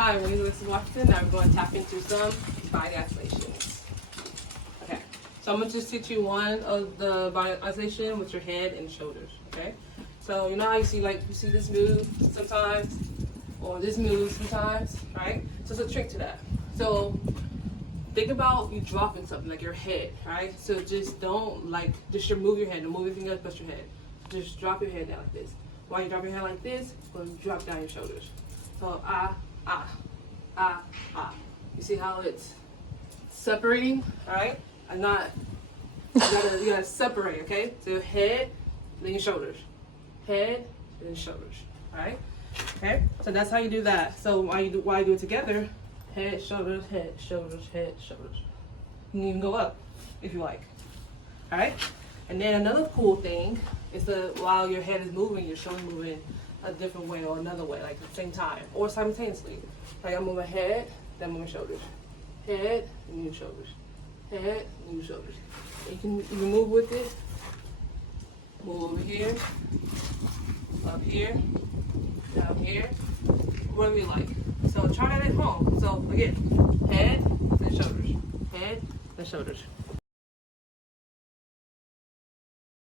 Hi, my name is Alexis Washington. I'm going to tap into some body oscillations. Okay, so I'm going to just teach you one of the body oscillation with your head and shoulders. Okay, so you know how you see this move sometimes, or this move sometimes, right? So there's a trick to that. So think about you dropping something like your head, right? So just don't just move your head, don't move anything else but your head. Just drop your head down like this. While you drop your head like this, go and drop down your shoulders. So ah. You see how it's separating, all right? And not, you gotta separate, okay? So head, then your shoulders. Head, then shoulders, all right? Okay, so that's how you do that. So while you do it together, head, shoulders, head, shoulders, head, shoulders. You can even go up if you like, all right? And then another cool thing is that while your head is moving, your shoulders moving a different way or another way, like at the same time or simultaneously. Like I'm moving head, then moving shoulders. Head, and move shoulders. Head, and move shoulders. You can move with it. Move over here, up here, down here, whatever you like. So try that at home. So again, head, then shoulders. Head, then shoulders.